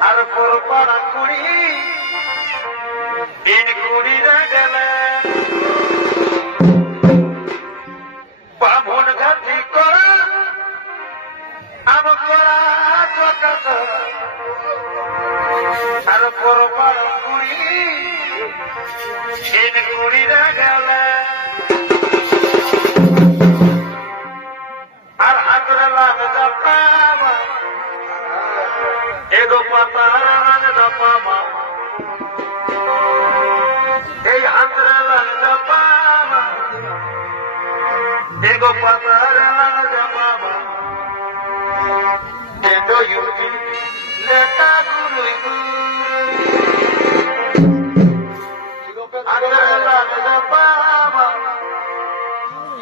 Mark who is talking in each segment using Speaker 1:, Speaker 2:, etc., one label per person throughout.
Speaker 1: আর পর পাড়া কুড়ি। দিন কুড়ি রে গেলে। বামন ঘাটি করা। আম করা চকাত আর পর পাড়া কুড়ি। আর হাতরে লাগ জাপামা এগো পাতার লাগ জাপামা এই হাতরে লাগ জাপামা এগো পাতার লাগ গুরুই হাতরে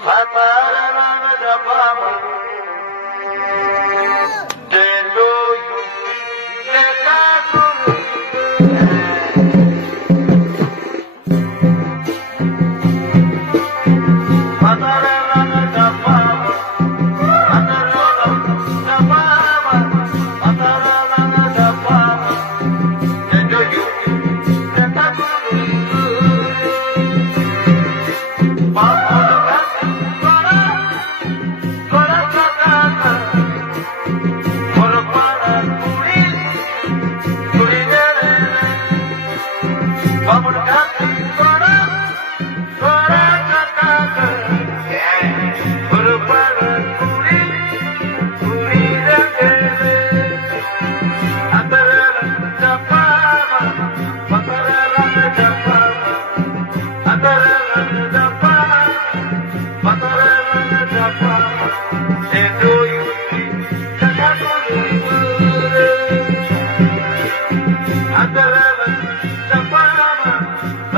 Speaker 1: পাতার লাগ জাপামা Vamos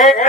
Speaker 2: এখনও